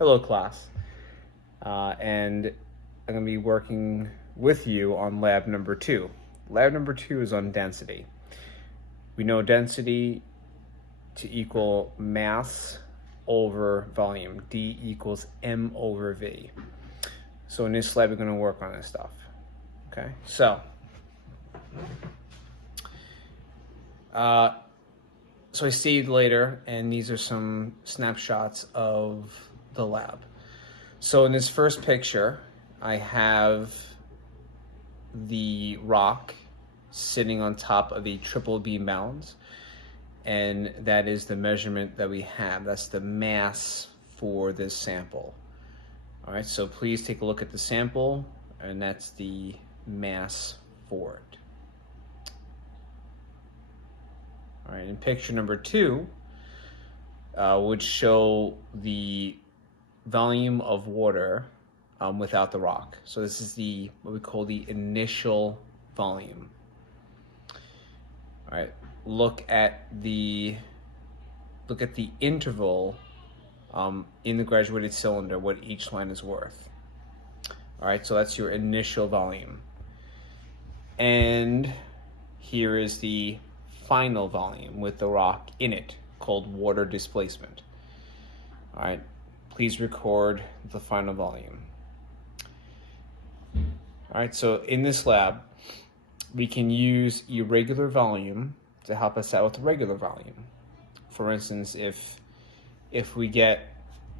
Hello, class. And I'm going to be working with you on lab number 2. Lab number 2 is on density. We know density to equal mass over volume. D equals M over V. So in this lab, we're going to work on this stuff. Okay, so I stayed later, and these are some snapshots of the lab. So in this first picture, I have the rock sitting on top of a triple beam balance, and that is the measurement that we have. That's the mass for this sample. All right, so please take a look at the sample, and that's the mass for it. All right, in picture number 2, would show the volume of water without the rock. So this is what we call the initial volume. All right, look at the interval in the graduated cylinder, what each line is worth. All right, so that's your initial volume. And here is the final volume with the rock in it, called water displacement. All right, please record the final volume. All right, so in this lab, we can use irregular volume to help us out with regular volume. For instance, if we get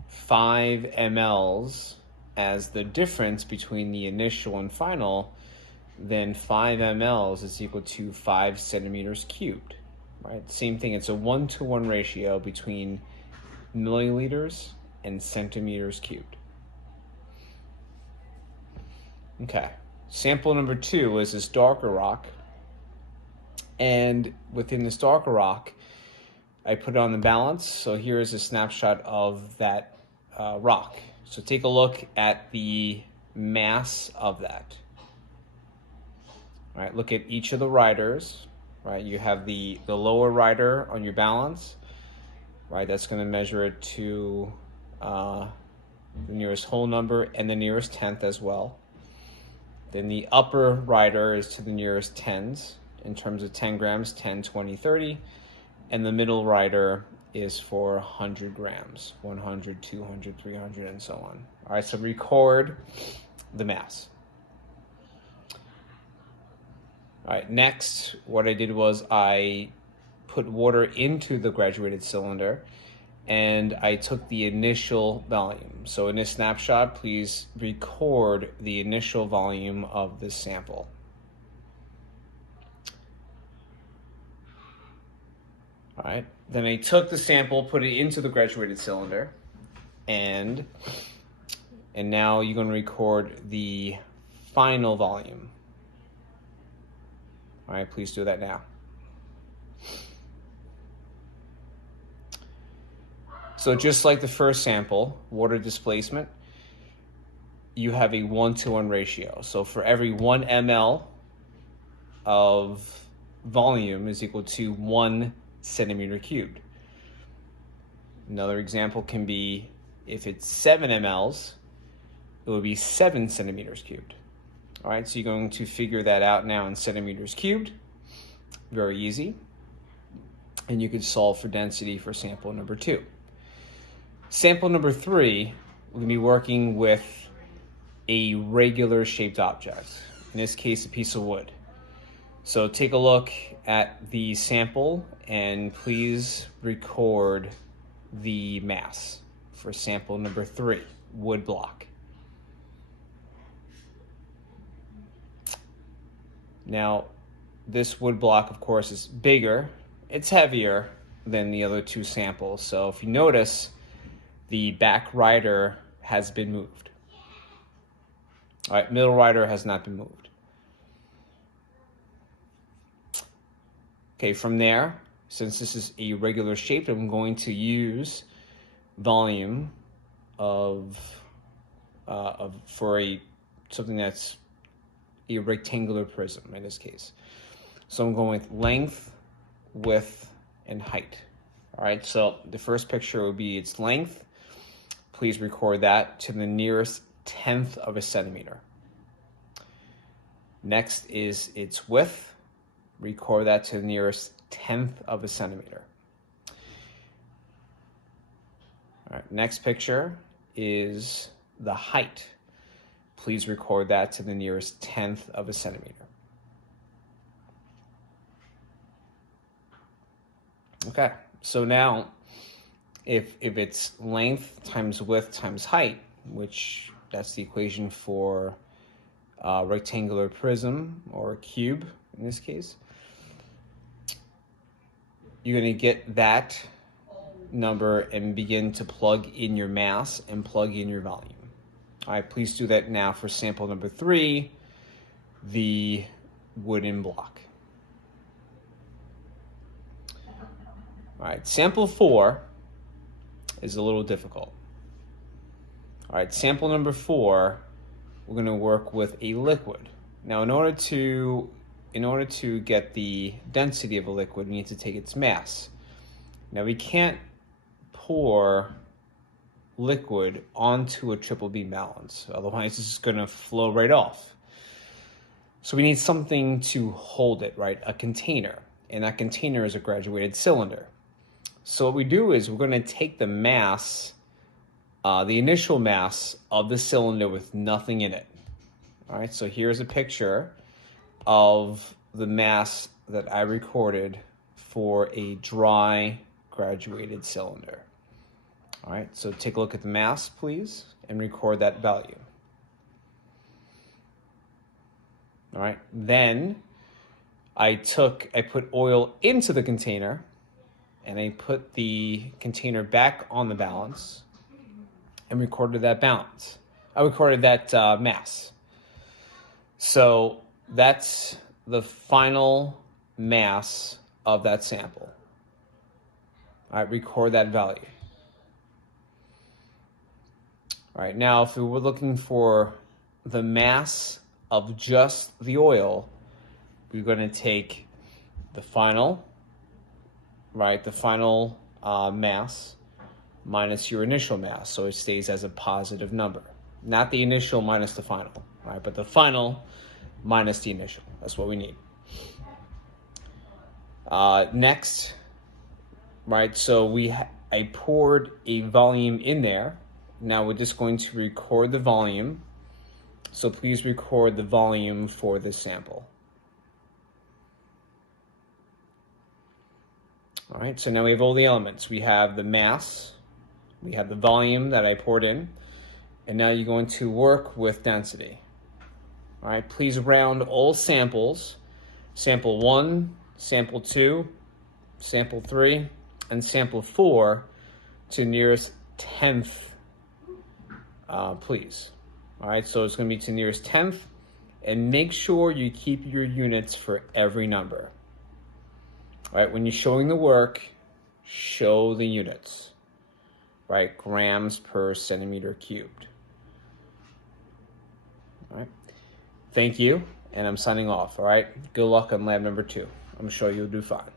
5 mLs as the difference between the initial and final, then 5 mLs is equal to 5 centimeters cubed, right? Same thing, it's a 1-to-1 ratio between milliliters and centimeters cubed. Okay, sample number 2 is this darker rock, and within this darker rock, I put it on the balance. So here is a snapshot of that rock. So take a look at the mass of that. All right, look at each of the riders. Right, you have the lower rider on your balance. Right, that's going to measure it to the nearest whole number and the nearest tenth as well. Then the upper rider is to the nearest tens in terms of 10 grams, 10, 20, 30. And the middle rider is for 100 grams, 100, 200, 300, and so on. All right, so record the mass. All right, next, what I did was I put water into the graduated cylinder, and I took the initial volume. So in this snapshot, please record the initial volume of this sample. All right, then I took the sample, put it into the graduated cylinder, and now you're going to record the final volume. All right, please do that now. So just like the first sample, water displacement, you have a 1-to-1 ratio. So for every 1 ml of volume is equal to 1 centimeter cubed. Another example can be if it's 7 mLs, it would be 7 centimeters cubed. All right, so you're going to figure that out now in centimeters cubed. Very easy. And you could solve for density for sample number 2. Sample number 3, we're going to be working with a regular shaped object, in this case, a piece of wood. So take a look at the sample and please record the mass for sample number 3, wood block. Now, this wood block, of course, is bigger. It's heavier than the other 2 samples. So if you notice, the back rider has been moved. All right, middle rider has not been moved. Okay, from there, since this is a regular shape, I'm going to use volume for something that's a rectangular prism in this case. So I'm going with length, width, and height. All right, so the first picture would be its length. please record that to the nearest 1/10 of a centimeter. Next is its width. Record that to the nearest 1/10 of a centimeter. All right, next picture is the height. Please record that to the nearest 1/10 of a centimeter. Okay, so now if it's length times width times height, which that's the equation for a rectangular prism or a cube in this case, you're going to get that number and begin to plug in your mass and plug in your volume. All right, please do that now for sample number 3, the wooden block. All right, sample 4 is a little difficult. All right, sample number 4, we're going to work with a liquid. Now, in order to get the density of a liquid, we need to take its mass. Now, we can't pour liquid onto a triple beam balance, otherwise it's just going to flow right off. So we need something to hold it, right? A container, and that container is a graduated cylinder. So what we do is we're going to take the mass, the initial mass of the cylinder with nothing in it. All right, so here's a picture of the mass that I recorded for a dry graduated cylinder. All right, so take a look at the mass, please, and record that value. All right, then I put oil into the container, and I put the container back on the balance and recorded that balance. I recorded that mass. So that's the final mass of that sample. All right, record that value. All right, now if we were looking for the mass of just the oil, we're going to take the final, right, the final mass minus your initial mass, so it stays as a positive number. Not the initial minus the final, right, but the final minus the initial. That's what we need. Next, right, so I poured a volume in there. Now we're just going to record the volume. So please record the volume for this sample. All right, so now we have all the elements. We have the mass, we have the volume that I poured in, and now you're going to work with density. All right, please round all samples, sample 1, sample 2, sample 3, and sample 4 to nearest 1/10, please. All right, so it's going to be to nearest 1/10, and make sure you keep your units for every number. All right, when you're showing the work, show the units, right? Grams per centimeter cubed. All right, thank you, and I'm signing off. All right, good luck on lab number 2. I'm sure you'll do fine.